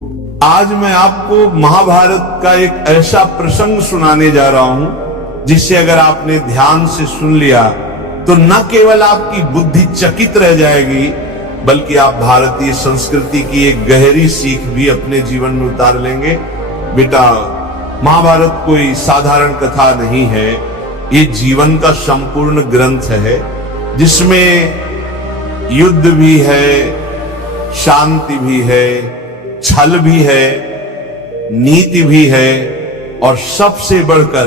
आज मैं आपको महाभारत का एक ऐसा प्रसंग सुनाने जा रहा हूं जिसे अगर आपने ध्यान से सुन लिया तो न केवल आपकी बुद्धि चकित रह जाएगी बल्कि आप भारतीय संस्कृति की एक गहरी सीख भी अपने जीवन में उतार लेंगे। बेटा, महाभारत कोई साधारण कथा नहीं है, ये जीवन का संपूर्ण ग्रंथ है जिसमें युद्ध भी है, शांति भी है, छल भी है, नीति भी है और सबसे बढ़कर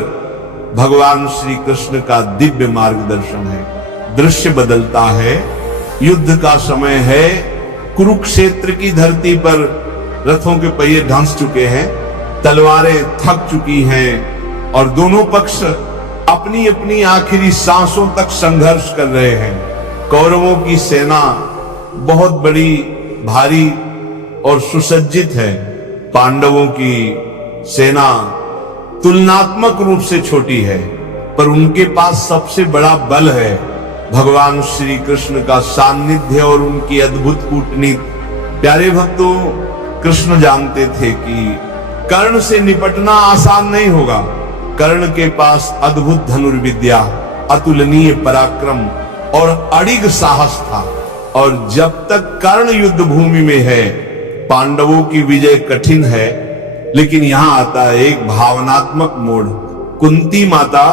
भगवान श्री कृष्ण का दिव्य मार्गदर्शन है। दृश्य बदलता है, युद्ध का समय है, कुरुक्षेत्र की धरती पर रथों के पहिए धंस चुके हैं, तलवारें थक चुकी हैं और दोनों पक्ष अपनी अपनी आखिरी सांसों तक संघर्ष कर रहे हैं। कौरवों की सेना बहुत बड़ी, भारी और सुसज्जित है, पांडवों की सेना तुलनात्मक रूप से छोटी है, पर उनके पास सबसे बड़ा बल है भगवान श्री कृष्ण का सानिध्य और उनकी अद्भुत कूटनीति। प्यारे भक्तों, कृष्ण जानते थे कि कर्ण से निपटना आसान नहीं होगा। कर्ण के पास अद्भुत धनुर्विद्या, अतुलनीय पराक्रम और अड़िग साहस था और जब तक कर्ण युद्ध भूमि में है पांडवों की विजय कठिन है। लेकिन यहां आता है एक भावनात्मक मोड़। कुंती माता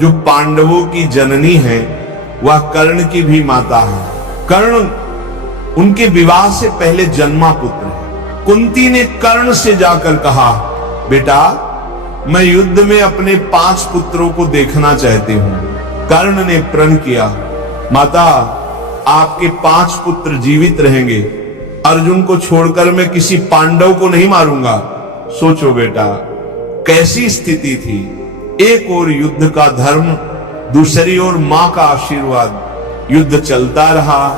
जो पांडवों की जननी है वह कर्ण की भी माता है। कर्ण उनके विवाह से पहले जन्मा पुत्र है। कुंती ने कर्ण से जाकर कहा, बेटा मैं युद्ध में अपने 5 पुत्रों को देखना चाहती हूं। कर्ण ने प्रण किया, माता आपके 5 पुत्र जीवित रहेंगे, अर्जुन को छोड़कर मैं किसी पांडव को नहीं मारूंगा। सोचो बेटा, कैसी स्थिति थी। एक ओर युद्ध का धर्म, दूसरी ओर मां का आशीर्वाद। युद्ध चलता रहा।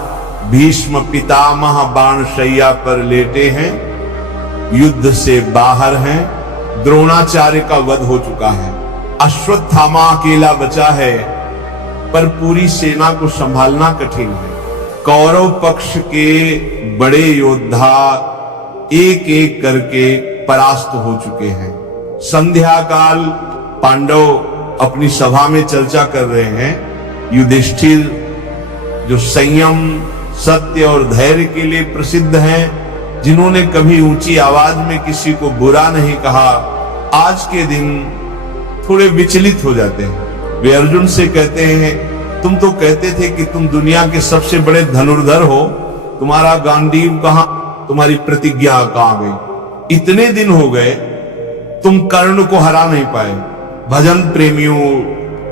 भीष्म पितामह बाणशैया पर लेटे हैं, युद्ध से बाहर हैं। द्रोणाचार्य का वध हो चुका है, अश्वत्थामा अकेला बचा है, पर पूरी सेना को संभालना कठिन है। कौरव पक्ष के बड़े योद्धा एक एक करके परास्त हो चुके हैं। संध्या काल पांडव अपनी सभा में चर्चा कर रहे हैं। युधिष्ठिर जो संयम, सत्य और धैर्य के लिए प्रसिद्ध हैं, जिन्होंने कभी ऊंची आवाज में किसी को बुरा नहीं कहा, आज के दिन थोड़े विचलित हो जाते हैं। वे अर्जुन से कहते हैं, तुम तो कहते थे कि तुम दुनिया के सबसे बड़े धनुर्धर हो, तुम्हारा गांडीव कहां, तुम्हारी प्रतिज्ञा कहां गई? इतने दिन हो गए तुम कर्ण को हरा नहीं पाए। भजन प्रेमियों,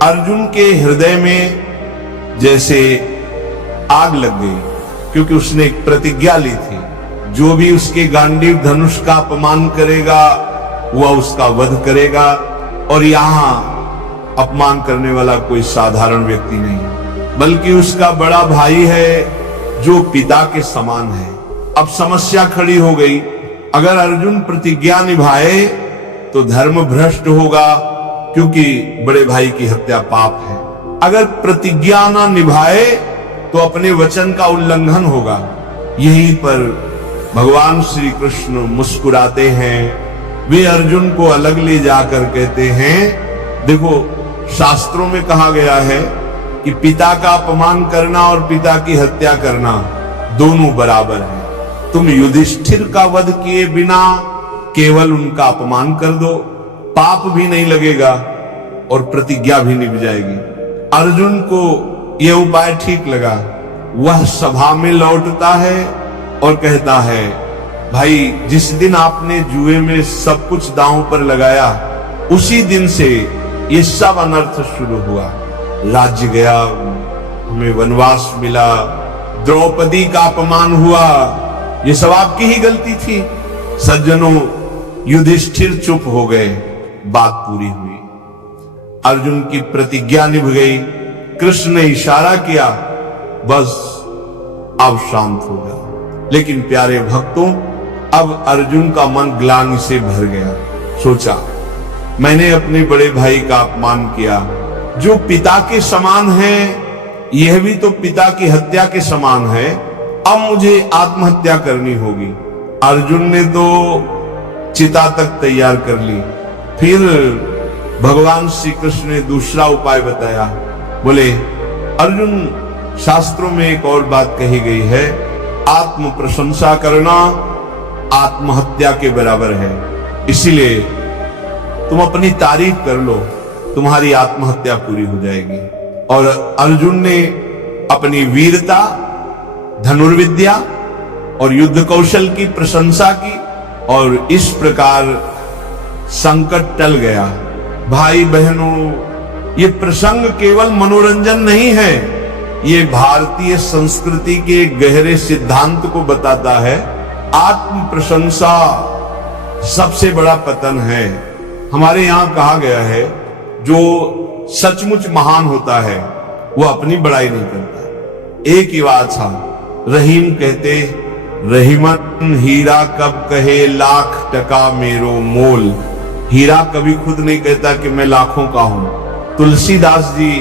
अर्जुन के हृदय में जैसे आग लग गई, क्योंकि उसने एक प्रतिज्ञा ली थी, जो भी उसके गांडीव धनुष का अपमान करेगा वह उसका वध करेगा। और यहां अपमान करने वाला कोई साधारण व्यक्ति नहीं, बल्कि उसका बड़ा भाई है जो पिता के समान है। अब समस्या खड़ी हो गई, अगर अर्जुन प्रतिज्ञा निभाए तो धर्म भ्रष्ट होगा, क्योंकि बड़े भाई की हत्या पाप है। अगर प्रतिज्ञा ना निभाए तो अपने वचन का उल्लंघन होगा। यहीं पर भगवान श्री कृष्ण मुस्कुराते हैं। वे अर्जुन को अलग ले जाकर कहते हैं, देखो शास्त्रों में कहा गया है कि पिता का अपमान करना और पिता की हत्या करना दोनों बराबर है। तुम युधिष्ठिर का वध किए बिना केवल उनका अपमान कर दो, पाप भी नहीं लगेगा और प्रतिज्ञा भी निभ जाएगी। अर्जुन को यह उपाय ठीक लगा। वह सभा में लौटता है और कहता है, भाई जिस दिन आपने जुए में सब कुछ दांव पर लगाया, उसी दिन से ये सब अनर्थ शुरू हुआ। राज्य गया, हमें वनवास मिला, द्रौपदी का अपमान हुआ, ये सब आपकी ही गलती थी। सज्जनों, युधिष्ठिर चुप हो गए, बात पूरी हुई। अर्जुन की प्रतिज्ञा निभ गई। कृष्ण ने इशारा किया, बस अब शांत हो गया। लेकिन प्यारे भक्तों, अब अर्जुन का मन ग्लानि से भर गया। सोचा, मैंने अपने बड़े भाई का अपमान किया, जो पिता के समान है, यह भी तो पिता की हत्या के समान है। अब मुझे आत्महत्या करनी होगी। अर्जुन ने तो चिता तक तैयार कर ली। फिर भगवान श्री कृष्ण ने दूसरा उपाय बताया। बोले, अर्जुन, शास्त्रों में एक और बात कही गई है, आत्म प्रशंसा करना आत्महत्या के बराबर है, इसीलिए तुम अपनी तारीफ कर लो, तुम्हारी आत्महत्या पूरी हो जाएगी। और अर्जुन ने अपनी वीरता, धनुर्विद्या और युद्ध कौशल की प्रशंसा की और इस प्रकार संकट टल गया। भाई बहनों, ये प्रसंग केवल मनोरंजन नहीं है, ये भारतीय संस्कृति के गहरे सिद्धांत को बताता है। आत्म प्रशंसा सबसे बड़ा पतन है। हमारे यहां कहा गया है, जो सचमुच महान होता है वो अपनी बड़ाई नहीं करता। एक ही बात था, रहीम कहते, रहीमन हीरा कब कहे लाख टका मेरो मोल। हीरा कभी खुद नहीं कहता कि मैं लाखों का हूं। तुलसीदास जी,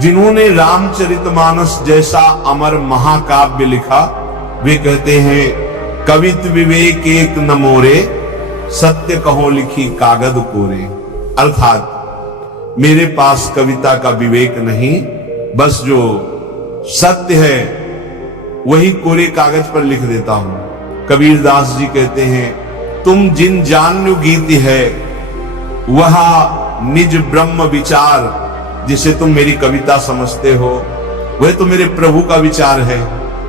जिन्होंने रामचरितमानस जैसा अमर महाकाव्य लिखा, वे कहते हैं, कवित विवेक एक न मोरे, सत्य कहो लिखी कागद कोरे। अर्थात मेरे पास कविता का विवेक नहीं, बस जो सत्य है वही कोरे कागज पर लिख देता हूं। कबीरदास जी कहते हैं, तुम जिन जान्यु गीति है वह निज ब्रह्म विचार। जिसे तुम मेरी कविता समझते हो वह तो मेरे प्रभु का विचार है,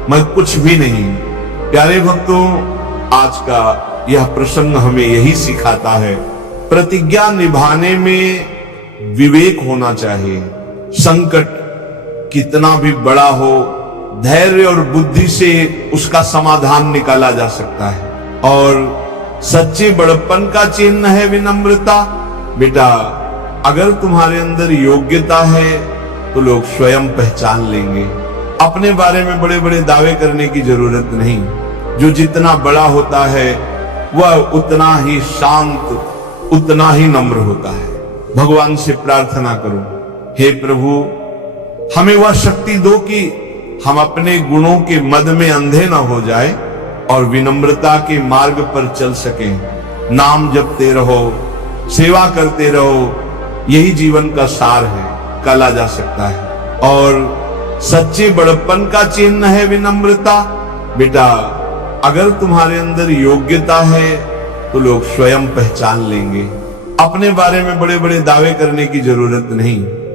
मैं कुछ भी नहीं। प्यारे भक्तों, आज का यह प्रसंग हमें यही सिखाता है, प्रतिज्ञा निभाने में विवेक होना चाहिए। संकट कितना भी बड़ा हो, धैर्य और बुद्धि से उसका समाधान निकाला जा सकता है। और सच्चे बड़प्पन का चिन्ह है विनम्रता। बेटा, अगर तुम्हारे अंदर योग्यता है तो लोग स्वयं पहचान लेंगे। अपने बारे में बड़े बड़े दावे करने की जरूरत नहीं। जो जितना बड़ा होता है वह उतना ही शांत, उतना ही नम्र होता है। भगवान से प्रार्थना करो, हे प्रभु, हमें वह शक्ति दो कि हम अपने गुणों के मद में अंधे न हो जाए और विनम्रता के मार्ग पर चल सकें। नाम जपते रहो, सेवा करते रहो, यही जीवन का सार है, कला जा सकता है। और सच्चे बड़प्पन का चिन्ह है विनम्रता। बेटा, अगर तुम्हारे अंदर योग्यता है तो लोग स्वयं पहचान लेंगे। अपने बारे में बड़े बड़े दावे करने की जरूरत नहीं।